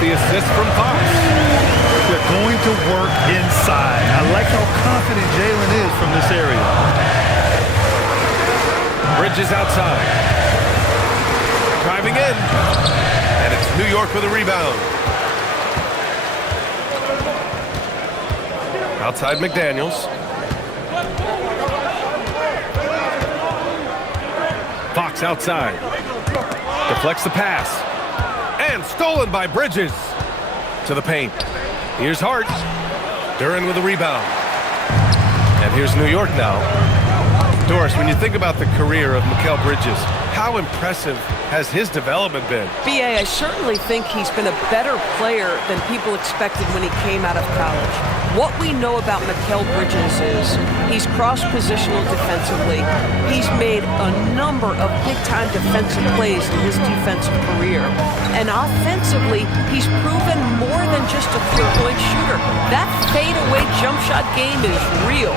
the assist from Fox. They're going to work inside. I like how confident Jalen is from this area. Bridges outside. Driving in. And it's New York with a rebound. Outside McDaniels. Fox outside. Deflects the pass. And stolen by Bridges. To the paint. Here's Hart. Duren with a rebound. And here's New York now. Doris, when you think about the career of Mikal Bridges, how impressive has his development been? B.A., I certainly think he's been a better player than people expected when he came out of college. What we know about Mikal Bridges is he's cross-positional defensively. He's made a number of big-time defensive plays in his defensive career. And offensively, he's proven more than just a three-point shooter. That fadeaway jump shot game is real.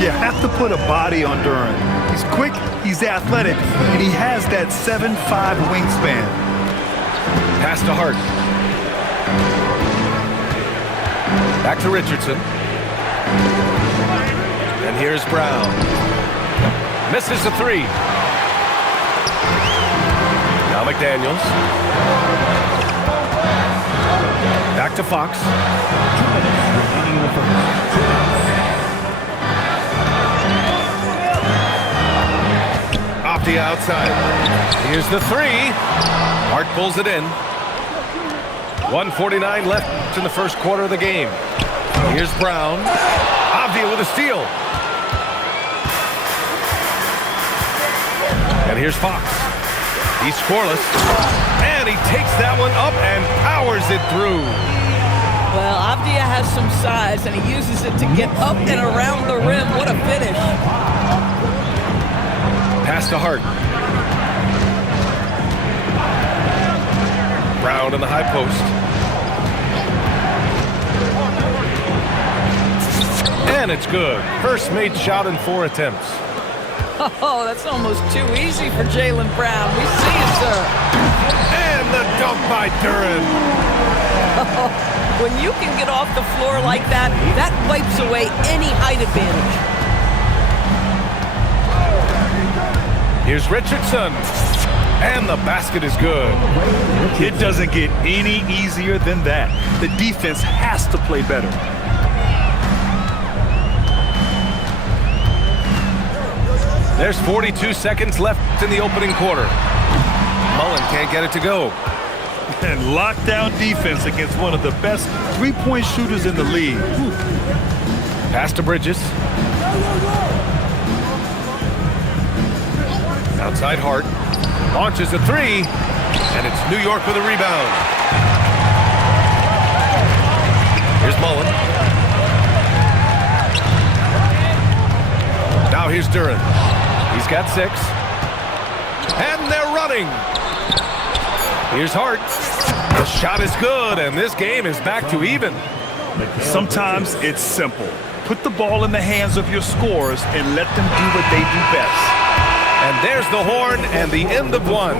You have to put a body on Duren. He's quick, he's athletic, and he has that 7'5" wingspan. Pass to Hart. Back to Richardson. And here's Brown. Misses the three. Now McDaniels. Back to Fox. Off the outside. Here's the three. Hart pulls it in. 1:49 left in the first quarter of the game. Here's Brown. Avdia with a steal. And here's Fox. He's scoreless. And he takes that one up and powers it through. Well, Avdia has some size, and he uses it to get up and around the rim. What a finish. Pass to Hart. Brown in the high post. And it's good. First made shot in 4 attempts. Oh, that's almost too easy for Jalen Brown. We see it, sir. And the dunk by Duren. When you can get off the floor like that, that wipes away any height advantage. Here's Richardson. And the basket is good. It doesn't get any easier than that. The defense has to play better. There's 42 seconds left in the opening quarter. Mullen can't get it to go. And lockdown defense against one of the best three-point shooters in the league. Pass to Bridges. Outside Hart. Launches a three. And it's New York with a rebound. Here's Mullen. Now here's Duren. He's got 6. And they're running. Here's Hart. The shot is good, and this game is back to even. Sometimes it's simple. Put the ball in the hands of your scorers and let them do what they do best. And there's the horn and the end of one.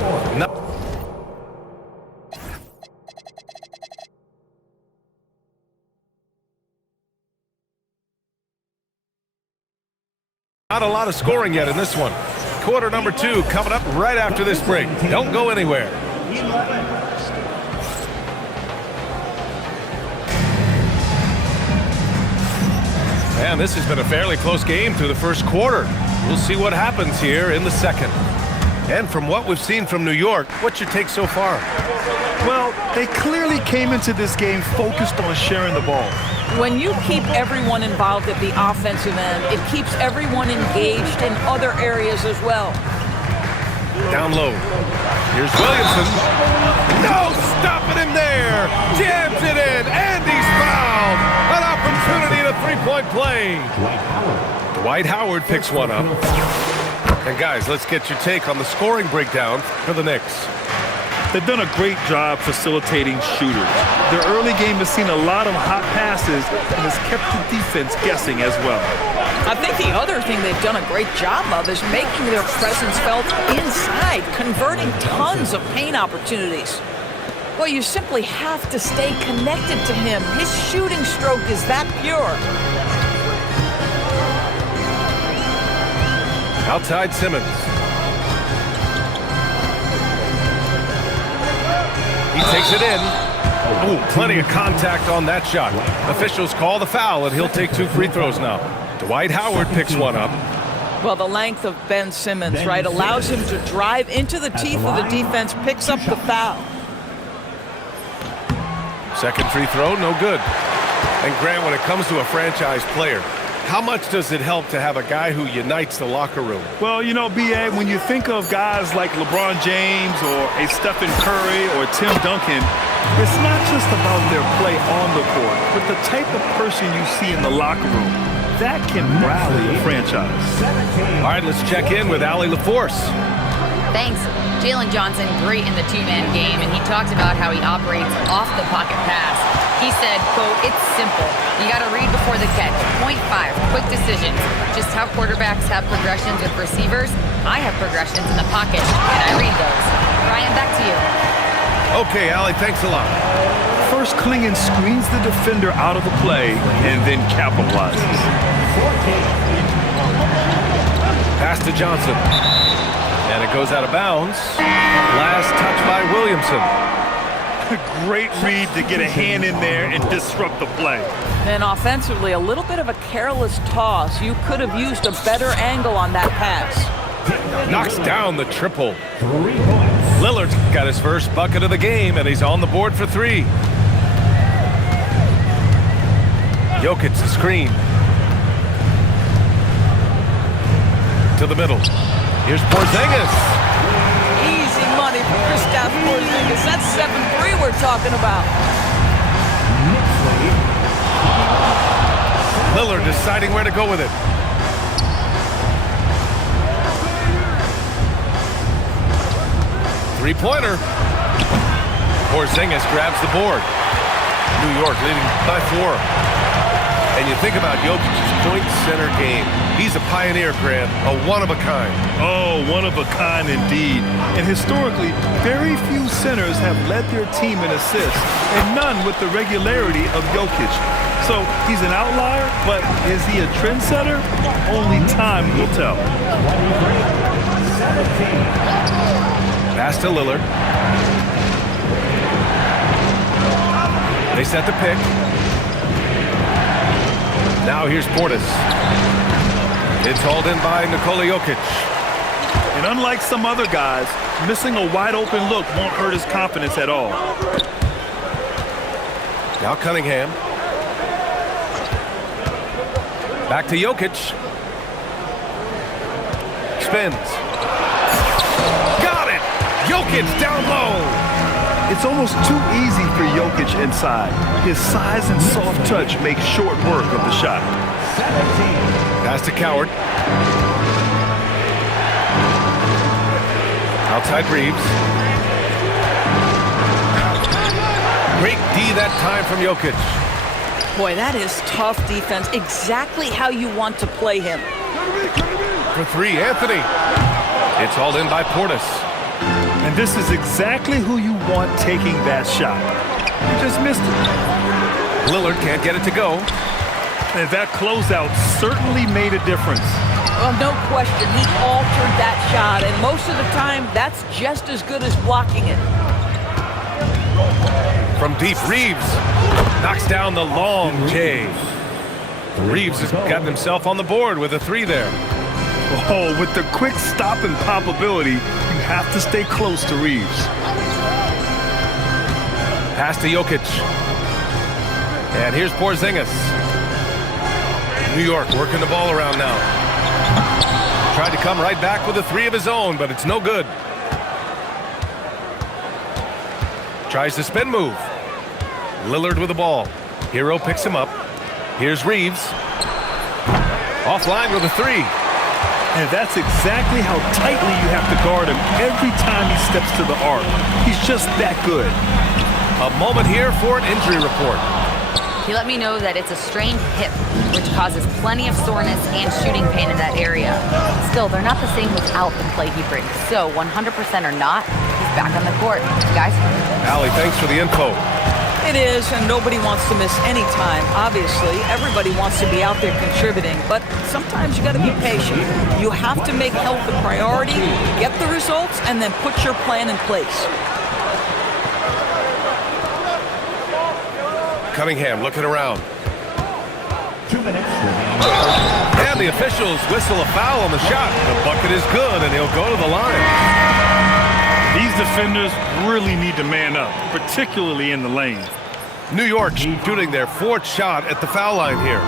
Not a lot of scoring yet in this one. Quarter number 2 coming up right after this break. Don't go anywhere. And this has been a fairly close game through the first quarter. We'll see what happens here in the second. And from what we've seen from New York, what's your take so far? Well, they clearly came into this game focused on sharing the ball. When you keep everyone involved at the offensive end, it keeps everyone engaged in other areas as well. Down low. Here's Williamson. No stopping him there. Jams it in, and he's fouled. An opportunity in a three-point play. Dwight Howard picks one up. And guys, let's get your take on the scoring breakdown for the Knicks. They've done a great job facilitating shooters. Their early game has seen a lot of hot passes and has kept the defense guessing as well. I think the other thing they've done a great job of is making their presence felt inside, converting tons of paint opportunities. Well, you simply have to stay connected to him. His shooting stroke is that pure. Outside Simmons. He takes it in. Ooh, plenty of contact on that shot. Officials call the foul, and he'll take 2 free throws now. Dwight Howard picks one up. Well, the length of Ben Simmons, right, allows him to drive into the teeth of the defense, picks up the foul. Second free throw, no good. And Grant, when it comes to a franchise player, how much does it help to have a guy who unites the locker room? Well, you know, B.A., when you think of guys like LeBron James or a Stephen Curry or Tim Duncan, it's not just about their play on the court, but the type of person you see in the locker room. That can rally a franchise. All right, let's check in with Allie LaForce. Thanks. Jalen Johnson, great in the two-man game, and he talked about how he operates off the pocket pass. He said, quote, "It's simple. You got to read before the catch. Point 5, quick decisions. Just how quarterbacks have progressions with receivers, I have progressions in the pocket, and I read those." Ryan, back to you. Okay, Allie, thanks a lot. First, Klingon screens the defender out of the play and then capitalizes. Pass to Johnson. And it goes out of bounds. Last touch by Williamson. Great read to get a hand in there and disrupt the play. And offensively, a little bit of a careless toss. You could have used a better angle on that pass. Knocks down the triple. Lillard's got his first bucket of the game, and he's on the board for 3. Jokic the screen. To the middle. Here's Porzingis. Easy money for Kristaps Porzingis. That's 7-3 we're talking about. Lillard deciding where to go with it. Three-pointer. Porzingis grabs the board. New York leading by 4. And you think about Jokic's point center game. He's a pioneer, Grant, a one-of-a-kind. Oh, one-of-a-kind indeed. And historically, very few centers have led their team in assists, and none with the regularity of Jokic. So he's an outlier, but is he a trendsetter? Only time will tell. Pass to Lillard. They set the pick. Now here's Portis. It's hauled in by Nikola Jokic. And unlike some other guys, missing a wide-open look won't hurt his confidence at all. Now Cunningham. Back to Jokic. Spins. Got it! Jokic down low. It's almost too easy for Jokic inside. His size and soft touch make short work of the shot. Pass to Coward. Outside Reeves. Great D that time from Jokic. Boy, that is tough defense. Exactly how you want to play him. For 3, Anthony. It's hauled in by Portis. And this is exactly who you want taking that shot. He just missed it. Lillard can't get it to go. And that closeout certainly made a difference. Well, no question. He altered that shot, and most of the time, that's just as good as blocking it. From deep, Reeves knocks down the long J. Reeves has gotten himself on the board with a 3 there. Oh, with the quick stop and pop ability, you have to stay close to Reeves. Pass to Jokic. And here's Porzingis. New York working the ball around now. Tried to come right back with a 3 of his own, but it's no good. Tries the spin move. Lillard with the ball. Hero picks him up. Here's Reeves. Offline with a 3. And that's exactly how tightly you have to guard him every time he steps to the arc. He's just that good. A moment here for an injury report. He let me know that it's a strained hip, which causes plenty of soreness and shooting pain in that area. Still, they're not the same without the play he brings. So 100% or not, he's back on the court. Guys? Allie, thanks for the info. It is, and nobody wants to miss any time. Obviously, everybody wants to be out there contributing, but sometimes you got to be patient. You have to make health a priority, get the results, and then put your plan in place. Cunningham looking around. 2 minutes. And the officials whistle a foul on the shot. The bucket is good, and he'll go to the line. These defenders really need to man up, particularly in the lane. New York shooting their 4th shot at the foul line here.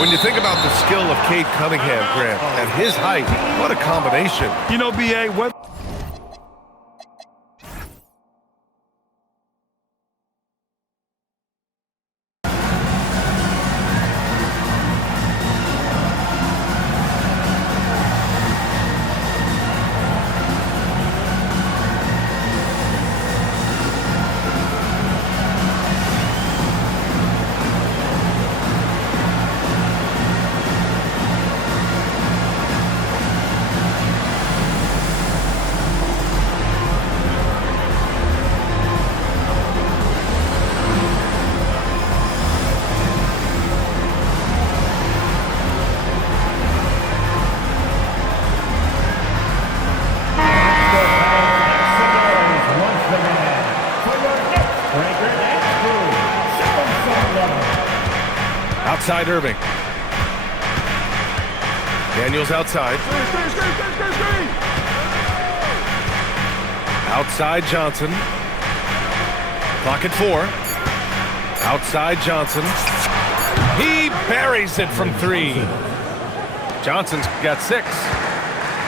When you think about the skill of Cade Cunningham, Grant, at his height, what a combination. You know, B.A., what? Outside Irving. Daniels outside. Outside Johnson. Clock at 4. Outside Johnson. He buries it from 3. Johnson's got 6.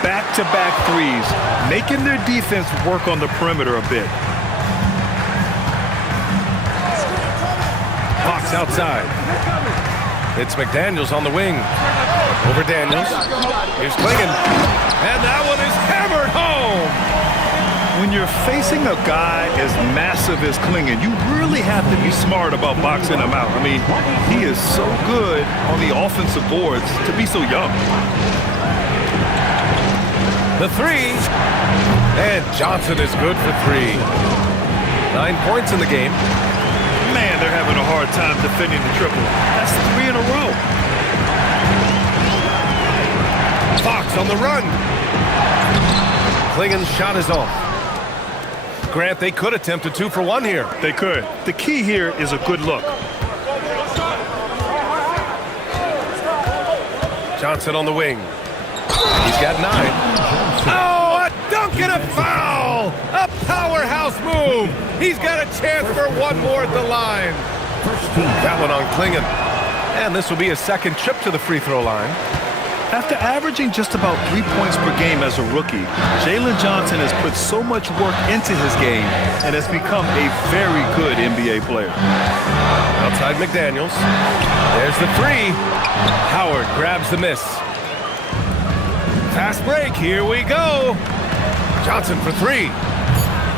Back-to-back threes, making their defense work on the perimeter a bit. Fox outside. It's McDaniels on the wing. Over Daniels. Here's Klingon. And that one is hammered home. When you're facing a guy as massive as Klingon, you really have to be smart about boxing him out. I mean, he is so good on the offensive boards to be so young. The 3. And Johnson is good for 3. 9 points in the game. Man, they're having a hard time defending the triple. That's 3 in a row. Fox on the run. Klingon's shot is off. Grant, they could attempt a 2 for 1 here. They could. The key here is a good look. Johnson on the wing. He's got 9. Oh, a dunk and a foul! A powerhouse move! He's got a chance for 1 more at the line. That one on Klingon. And this will be his 2nd trip to the free throw line. After averaging just about 3 points per game as a rookie, Jalen Johnson has put so much work into his game and has become a very good NBA player. Outside McDaniels. There's the 3. Howard grabs the miss. Fast break, here we go. Johnson for 3.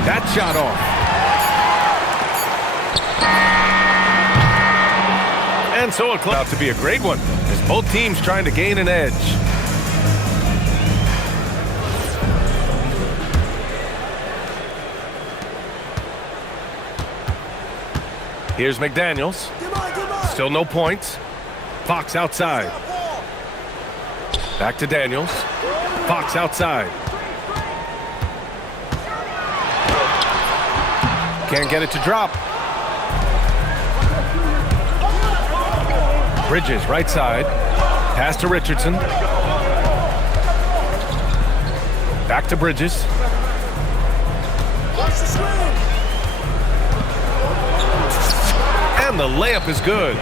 That shot off. And so it out to be a great one, as both teams trying to gain an edge. Here's McDaniels. Still no points. Fox outside. Back to Daniels. Fox outside. Can't get it to drop. Bridges, right side. Pass to Richardson. Back to Bridges. And the layup is good.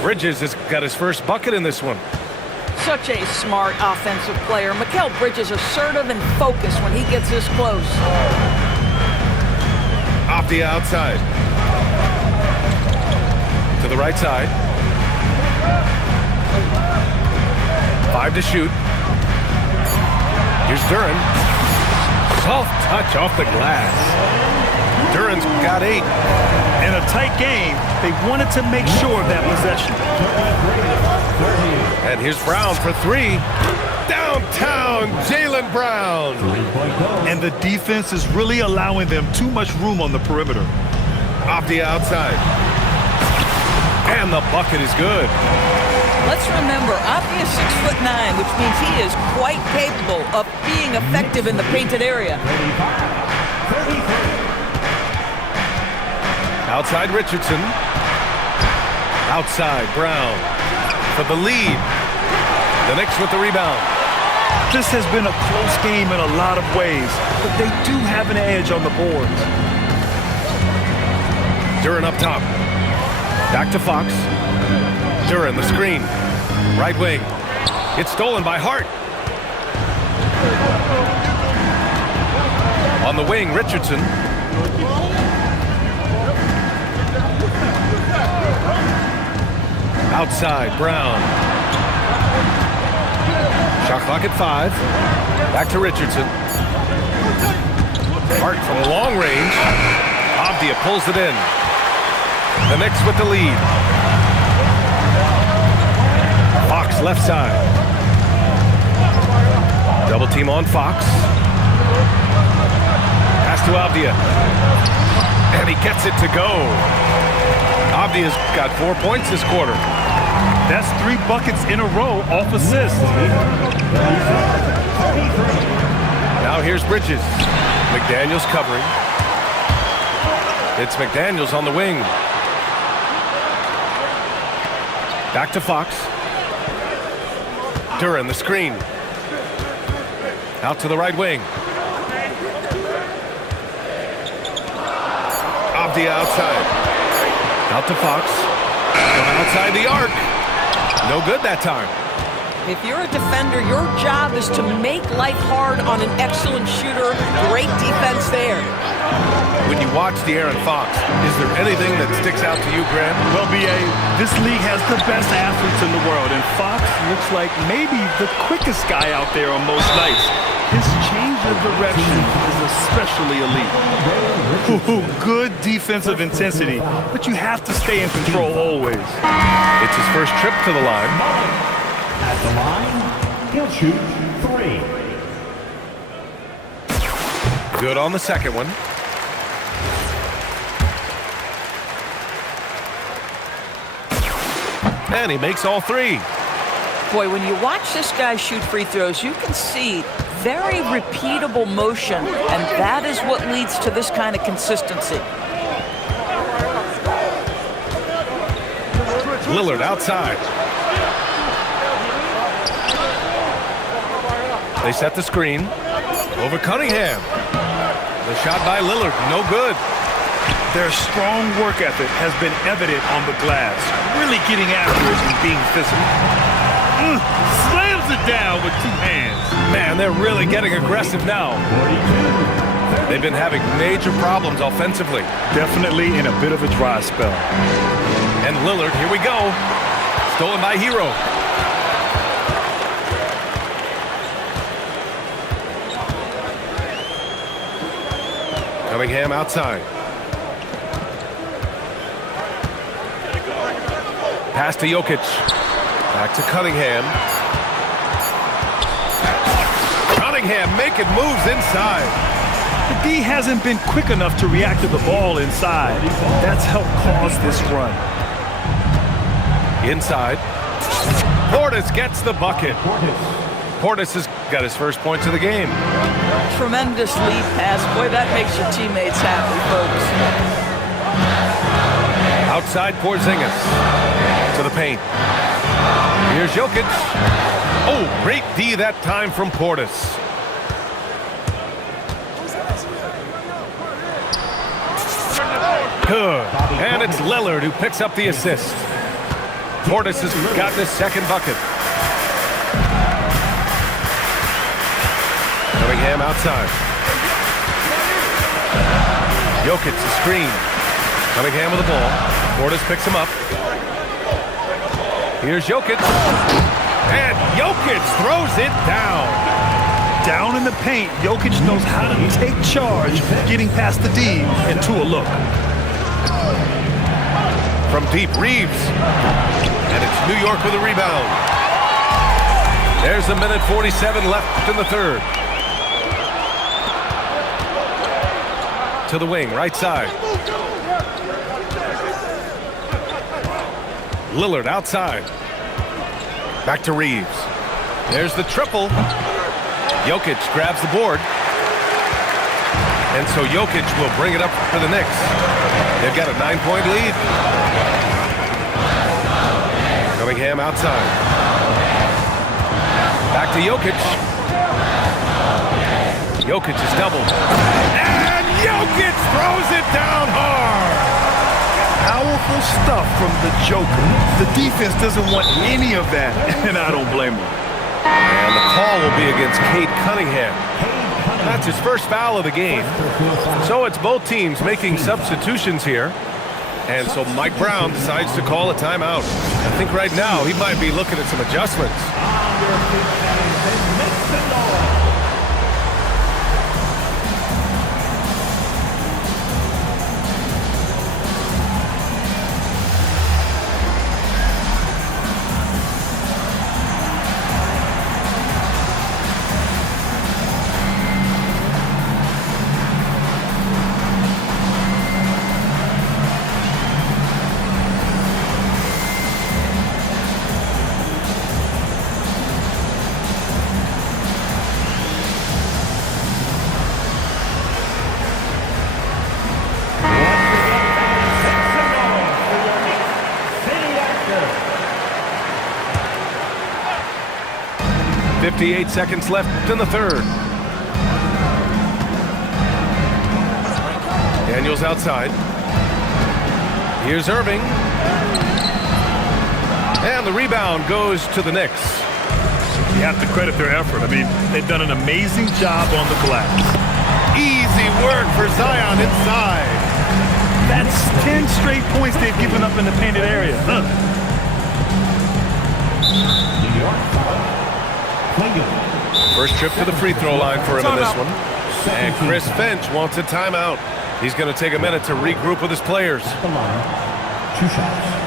Bridges has got his first bucket in this one. Such a smart offensive player. Mikal Bridges assertive and focused when he gets this close. Off the outside. To the right side. 5 to shoot. Here's Duren. Soft touch off the glass. Duren's got 8. In a tight game, they wanted to make sure of that possession. And here's Brown for 3. Down Downtown Jaylen Brown. And the defense is really allowing them too much room on the perimeter. Off the outside. And the bucket is good. Let's remember, Avdia is 6'9", which means he is quite capable of being effective in the painted area. Outside Richardson. Outside Brown for the lead. The Knicks with the rebound. This has been a close game in a lot of ways, but they do have an edge on the boards. Duren up top. Back to Fox. Duren, the screen. Right wing. It's stolen by Hart. On the wing, Richardson. Outside, Brown. Shot clock at 5. Back to Richardson. Hart from long range. Avdia pulls it in. The Knicks with the lead. Fox left side. Double team on Fox. Pass to Avdia. And he gets it to go. Avdia's got 4 points this quarter. That's 3 buckets in a row off assists. Now here's Bridges. McDaniels covering. It's McDaniels on the wing. Back to Fox. Duren, the screen. Out to the right wing. Avdia outside. Out to Fox. From outside the arc. No good that time. If you're a defender, your job is to make life hard on an excellent shooter. Great defense there. When you watch De'Aaron Fox, is there anything that sticks out to you, Grant? Well, B.A., this league has the best athletes in the world, and Fox looks like maybe the quickest guy out there on most nights. His change of direction is especially elite. Ooh, good defensive intensity, but you have to stay in control always. It's his first trip to the line. At the line, he'll shoot 3. Good on the second one. And he makes all 3. Boy, when you watch this guy shoot free throws, you can see very repeatable motion, and that is what leads to this kind of consistency. Lillard outside. They set the screen. Over Cunningham. The shot by Lillard, no good. Their strong work ethic has been evident on the glass, really getting after it and being physical. Slams it down with 2 hands. Man, they're really getting aggressive now. They've been having major problems offensively. Definitely in a bit of a dry spell. And Lillard, here we go. Stolen by Hero. Cunningham outside. Pass to Jokic. Back to Cunningham. Cunningham making moves inside. The D hasn't been quick enough to react to the ball inside. That's helped cause this run. Inside. Portis gets the bucket. Portis has got his first points of the game. Tremendous lead pass. Boy, that makes your teammates happy, folks. Outside Porzingis. To the paint. Here's Jokic. Oh, great D that time from Portis. Good. And it's Lillard who picks up the assist. Portis has gotten his second bucket. Cunningham outside. Jokic, the screen. Cunningham with the ball. Portis picks him up. Here's Jokic. And Jokic throws it down. Down in the paint, Jokic knows how to take charge, getting past the D and to a look. From deep, Reeves. And it's New York with a rebound. There's a minute 47 left in the third. To the wing, right side. Lillard outside. Back to Reeves. There's the triple. Jokic grabs the board. And so Jokic will bring it up for the Knicks. They've got a 9-point lead. Cunningham outside. Back to Jokic. Jokic is doubled. And Jokic throws it down hard. Powerful stuff from the Joker. The defense doesn't want any of that, and I don't blame them. And the call will be against Cade Cunningham. That's his first foul of the game. So it's both teams making substitutions here. And so Mike Brown decides to call a timeout. I think right now he might be looking at some adjustments. 58 seconds left in the third. Daniels outside. Here's Irving. And the rebound goes to the Knicks. You have to credit their effort. I mean, they've done an amazing job on the glass. Easy work for Zion inside. That's 10 straight points they've given up in the painted area. First trip to the free throw line for him in this one. And Chris Finch wants a timeout. He's going to take a minute to regroup with his players. 2 shots.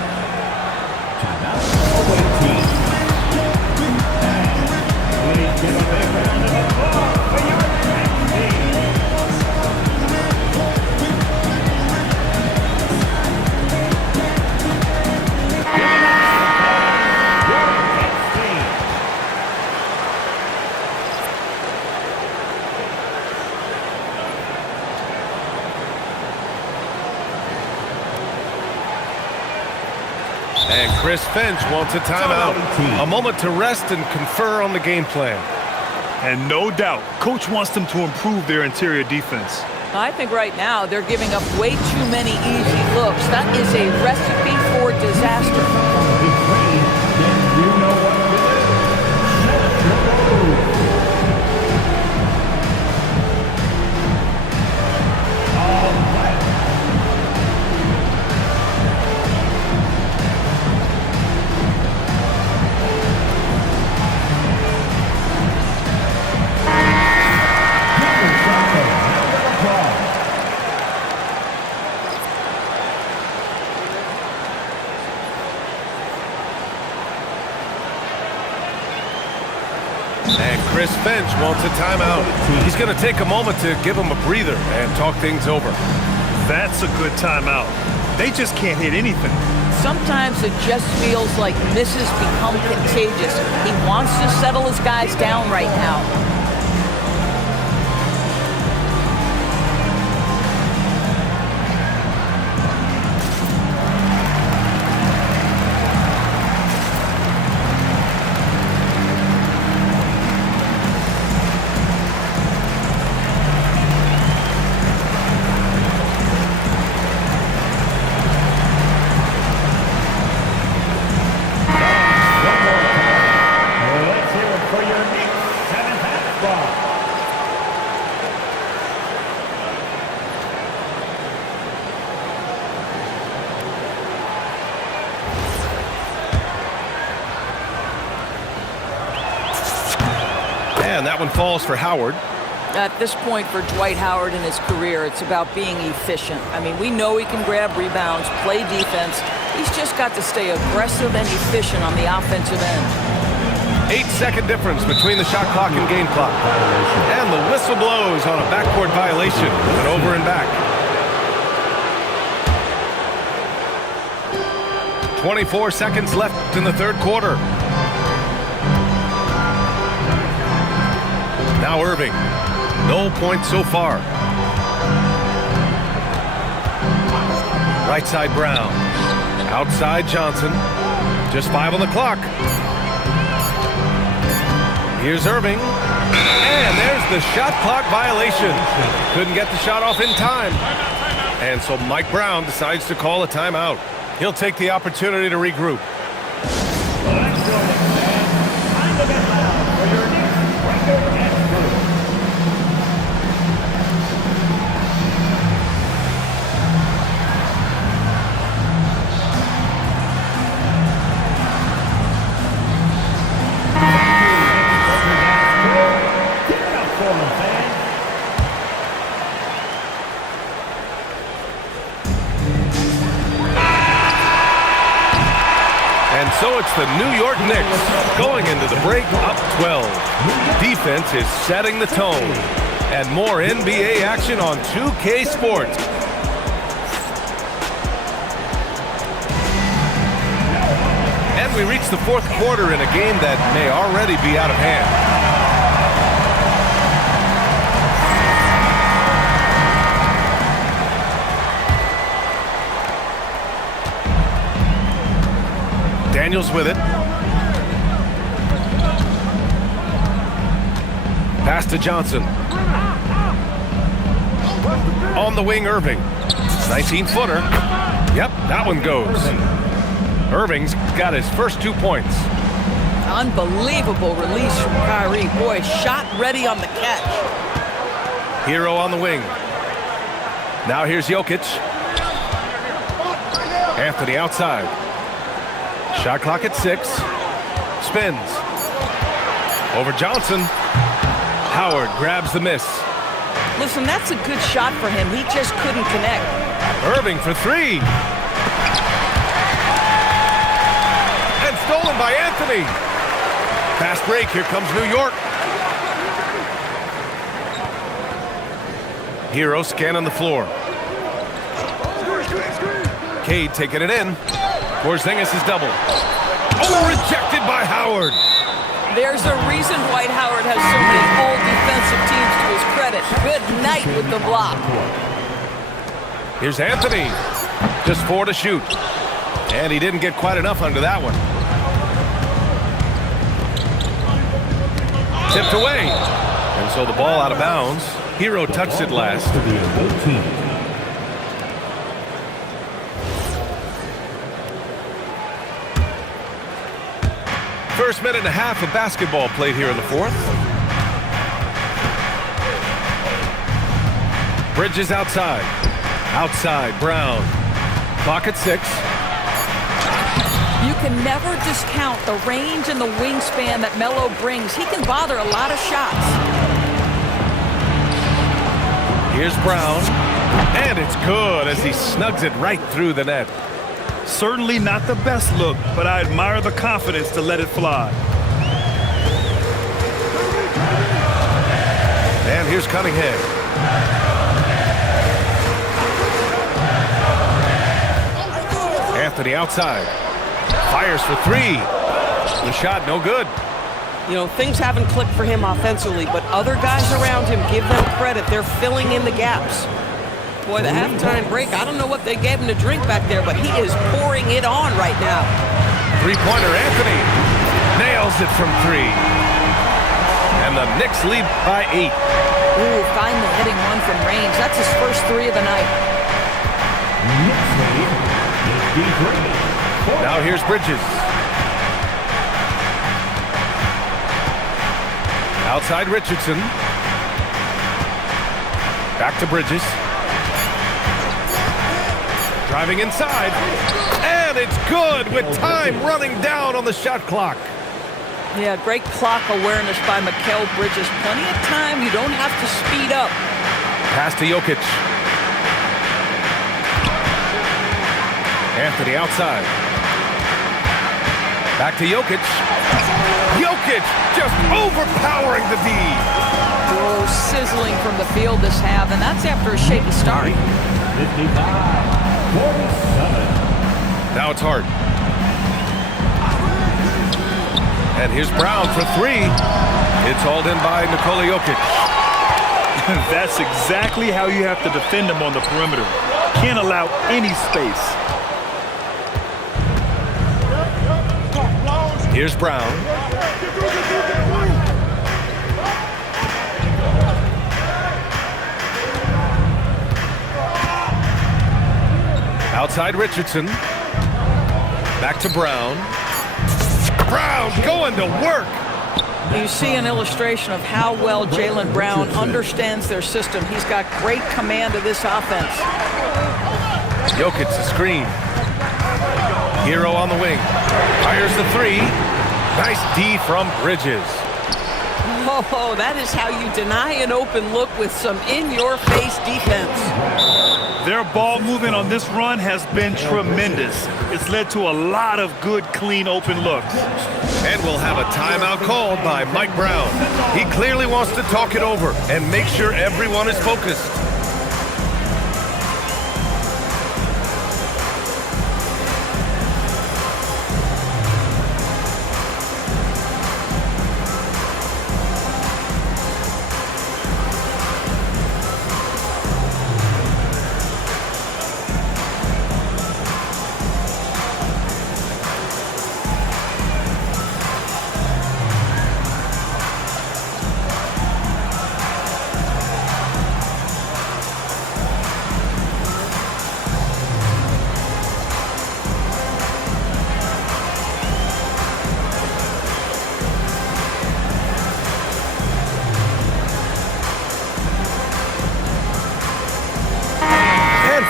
And Chris Finch wants a timeout. A moment to rest and confer on the game plan. And no doubt, Coach wants them to improve their interior defense. I think right now they're giving up way too many easy looks. That is a recipe for disaster. And Chris Finch wants a timeout. He's going to take a moment to give him a breather and talk things over. That's a good timeout. They just can't hit anything. Sometimes it just feels like misses become contagious. He wants to settle his guys down right now. And that one falls for Howard. At this point for Dwight Howard in his career, it's about being efficient. I mean, we know he can grab rebounds, play defense. He's just got to stay aggressive and efficient on the offensive end. 8-second difference between the shot clock and game clock. And the whistle blows on a backcourt violation. An over and back. 24 seconds left in the third quarter. Now Irving. No points so far. Right side Brown. Outside Johnson. Just 5 on the clock. Here's Irving. And there's the shot clock violation. Couldn't get the shot off in time. And so Mike Brown decides to call a timeout. He'll take the opportunity to regroup. So it's the New York Knicks going into the break up 12. Defense is setting the tone. And more NBA action on 2K Sports. And we reach the fourth quarter in a game that may already be out of hand. Daniels with it. Pass to Johnson. On the wing, Irving. 19-footer. Yep, that one goes. Irving's got his first 2 points. Unbelievable release from Kyrie. Boy, shot ready on the catch. Hero on the wing. Now here's Jokic. Anthony outside. Shot clock at 6. Spins. Over Johnson. Howard grabs the miss. Listen, that's a good shot for him. He just couldn't connect. Irving for 3. And stolen by Anthony. Fast break. Here comes New York. Hero scanning the floor. Cade taking it in. Porzingis is double. Oh, rejected by Howard. There's a reason Dwight Howard has so many all defensive teams to his credit. Good night with the block. Here's Anthony. Just 4 to shoot. And he didn't get quite enough under that one. Tipped away. And so the ball out of bounds. Hero touched it last. First minute and a half of basketball played here in the fourth. Bridges outside. Outside, Brown. Clock at 6. You can never discount the range and the wingspan that Melo brings. He can bother a lot of shots. Here's Brown. And it's good as he snugs it right through the net. Certainly not the best look, but I admire the confidence to let it fly. And here's Cunningham. Anthony outside. Fires for 3. The shot no good. You know, things haven't clicked for him offensively, but other guys around him, give them credit. They're filling in the gaps. Boy, the halftime break, I don't know what they gave him to drink back there, but he is pouring it on right now. Three-pointer, Anthony. Nails it from 3. And the Knicks lead by 8. Ooh, finally hitting one from range. That's his first 3 of the night. Now here's Bridges. Outside Richardson. Back to Bridges. Driving inside. And it's good with time running down on the shot clock. Yeah, great clock awareness by Mikal Bridges. Plenty of time. You don't have to speed up. Pass to Jokic. Anthony outside. Back to Jokic. Jokic just overpowering the D. Oh, sizzling from the field this half, and that's after a shaky start. 55-47. Now it's Hart. And here's Brown for three. It's hauled in by Nikola Jokic. That's exactly how you have to defend him on the perimeter. Can't allow any space. Here's Brown. Outside Richardson. Back to Brown. Brown going to work. You see an illustration of how well Jaylen Brown understands their system. He's got great command of this offense. Jokic the screen. Hero on the wing. Fires the three. Nice D from Bridges. Oh, that is how you deny an open look with some in-your-face defense. Their ball movement on this run has been tremendous. It's led to a lot of good, clean, open looks. And we'll have a timeout called by Mike Brown. He clearly wants to talk it over and make sure everyone is focused.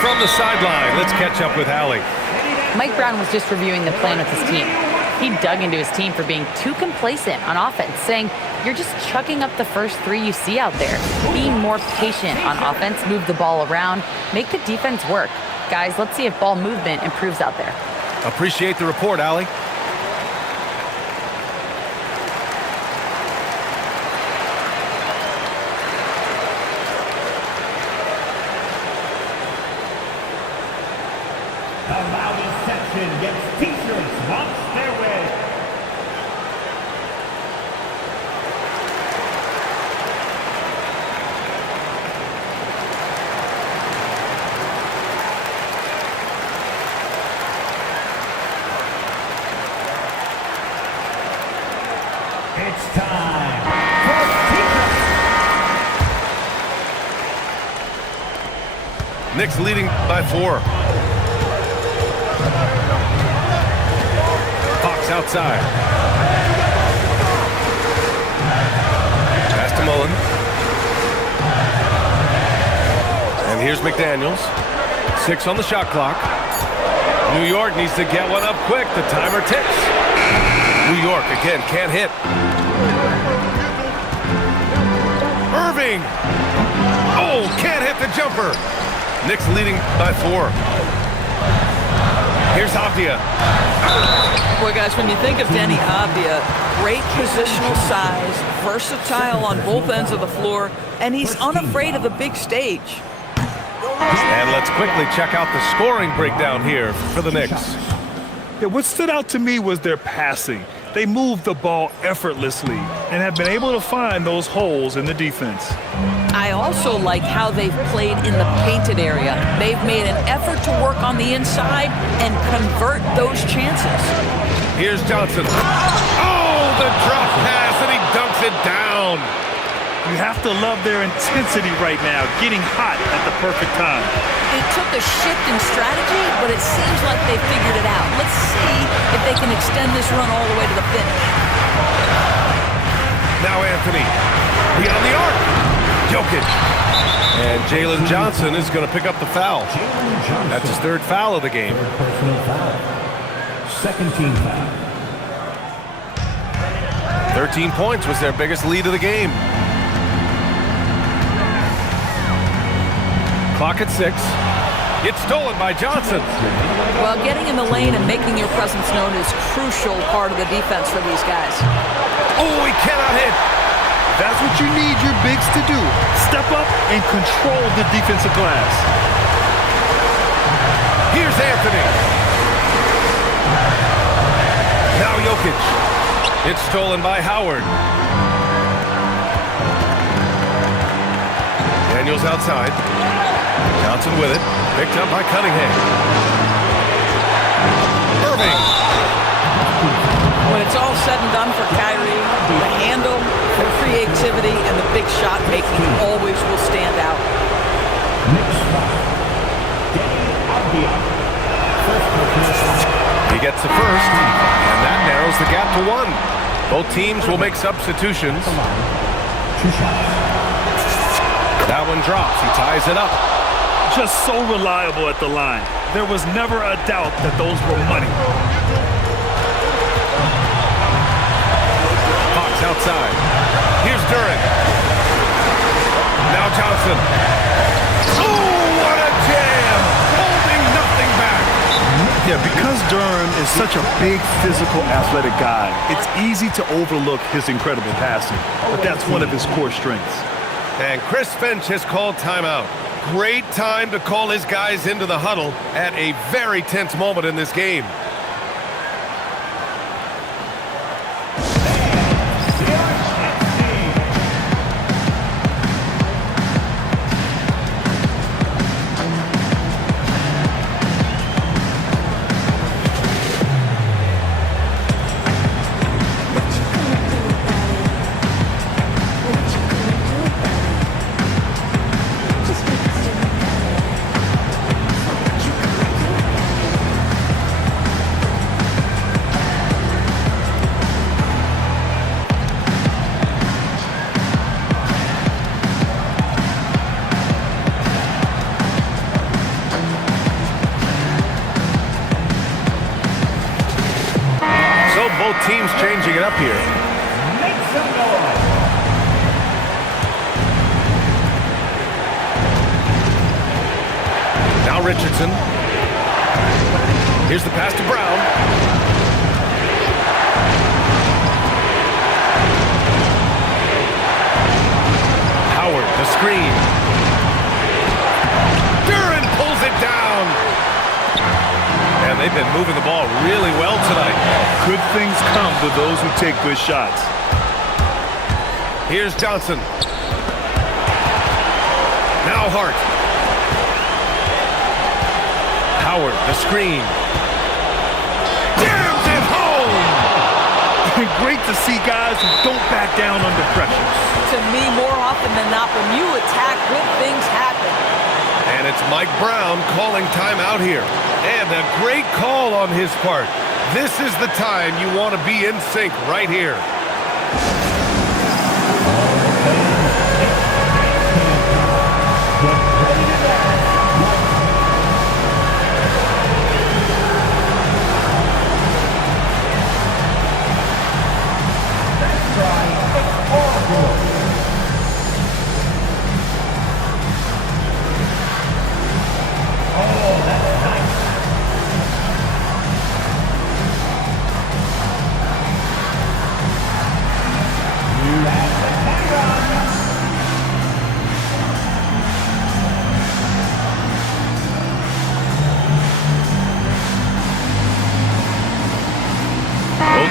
From the sideline, let's catch up with Allie. Mike Brown was just reviewing the plan with his team. He dug into his team for being too complacent on offense, saying, "You're just chucking up the first three you see out there. Be more patient on offense, move the ball around, make the defense work. Guys, let's see if ball movement improves out there." Appreciate the report, Allie. The loudest section gets t-shirts once they're with. It's time for t-shirts. Knicks leading by 4. Outside. Pass to Mullen. And here's McDaniels. 6 on the shot clock. New York needs to get one up quick. The timer ticks. New York again can't hit. Irving. Oh, can't hit the jumper. Knicks leading by 4. Here's Avdia. Boy, guys, when you think of Denny Avdia, great positional size, versatile on both ends of the floor, and he's unafraid of the big stage. And let's quickly check out the scoring breakdown here for the Knicks. Yeah, what stood out to me was their passing. They moved the ball effortlessly and have been able to find those holes in the defense. I also like how they've played in the painted area. They've made an effort to work on the inside and convert those chances. Here's Johnson. Oh, the drop pass, and he dunks it down. You have to love their intensity right now, getting hot at the perfect time. It took a shift in strategy, but it seems like they figured it out. Let's see if they can extend this run all the way to the finish. Now Anthony, beyond the arc. Jokic. And Jalen Johnson is going to pick up the foul. That's his 3rd foul of the game. Personal foul. Second team foul. 13 points was their biggest lead of the game. Clock at 6. It's stolen by Johnson. Well, getting in the lane and making your presence known is a crucial part of the defense for these guys. Oh, he cannot hit. That's what you need your bigs to do. Step up and control the defensive glass. Here's Anthony. Now Jokic. It's stolen by Howard. Daniels outside. Johnson with it. Picked up by Cunningham. Irving. When it's all said and done for Kyrie, the handle, the creativity, and the big shot making always will stand out. He gets the first, and that narrows the gap to 1. Both teams will make substitutions. That one drops. He ties it up. Just so reliable at the line. There was never a doubt that those were money. Fox outside. Here's Duran. Now Johnson. Oh, what a jam! Holding nothing back. Yeah, because Durham is such a big, physical, athletic guy, it's easy to overlook his incredible passing. But that's one of his core strengths. And Chris Finch has called timeout. Great time to call his guys into the huddle at a very tense moment in this game. Both teams changing it up here. Now Richardson. Here's the pass to Brown. Howard, the screen. Duran pulls it down. And they've been moving the ball really well tonight. Good things come to those who take good shots. Here's Johnson. Now Hart. Howard, the screen. Jams it home! Great to see guys who don't back down under pressure. To me, more often than not, when you attack, good things happen. And it's Mike Brown calling timeout here. And a great call on his part. This is the time you want to be in sync right here.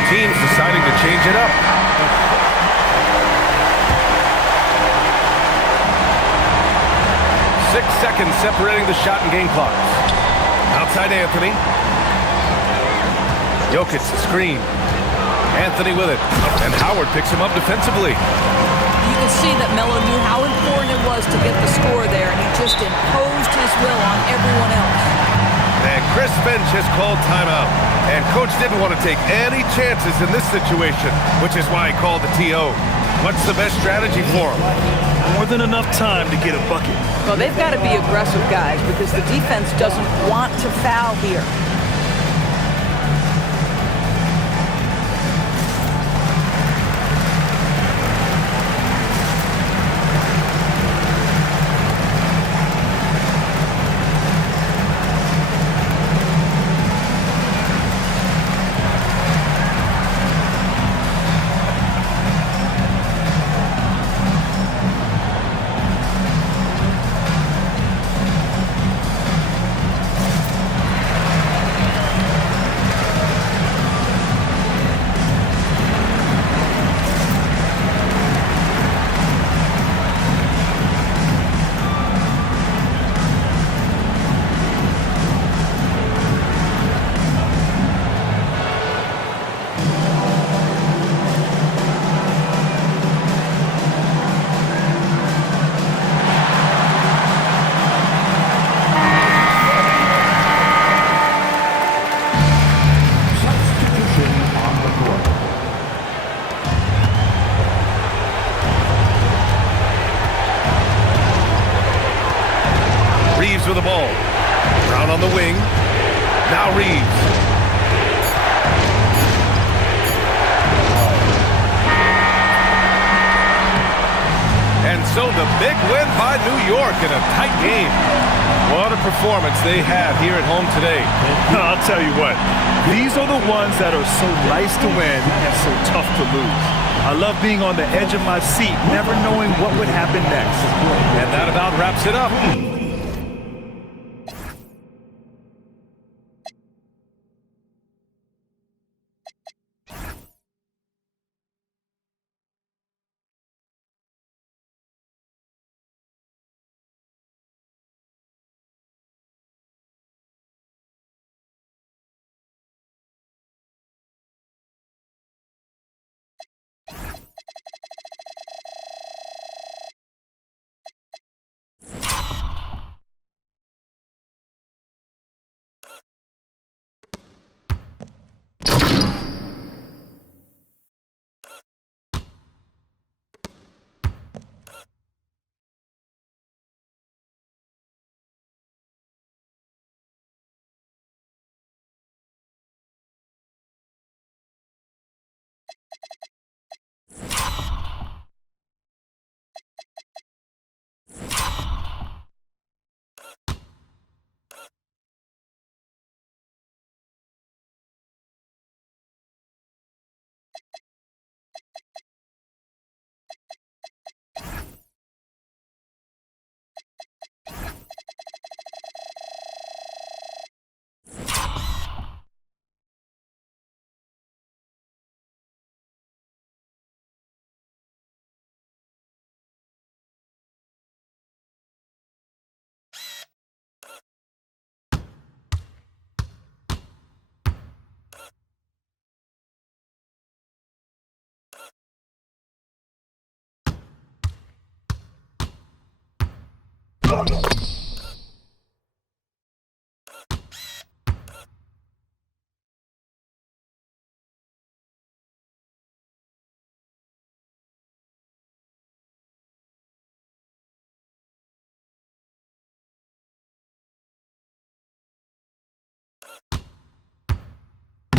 Teams deciding to change it up. 6 seconds separating the shot and game clocks. Outside Anthony. Jokic the screen. Anthony with it. And Howard picks him up defensively. You can see that Melo knew how important it was to get the score there, and he just imposed his will on everyone else. And Chris Finch has called timeout. And Coach didn't want to take any chances in this situation, which is why he called the TO. What's the best strategy for him? More than enough time to get a bucket. Well, they've got to be aggressive, guys, because the defense doesn't want to foul here. Now Reeves. And so the big win by New York in a tight game. What a performance they had here at home today. I'll tell you what, these are the ones that are so nice to win and so tough to lose. I love being on the edge of my seat, never knowing what would happen next. And that about wraps it up.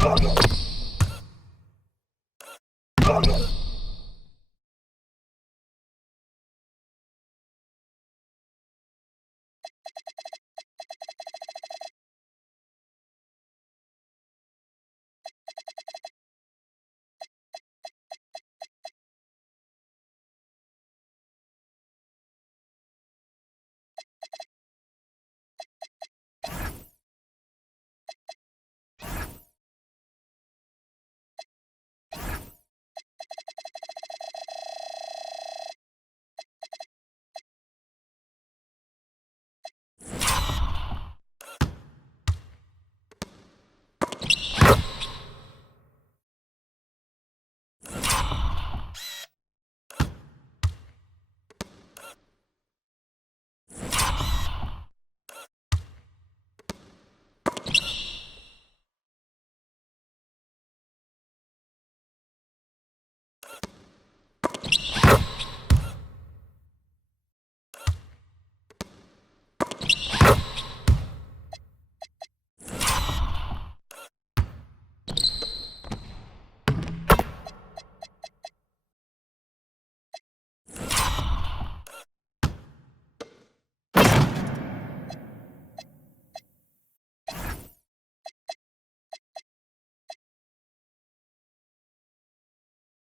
Riots.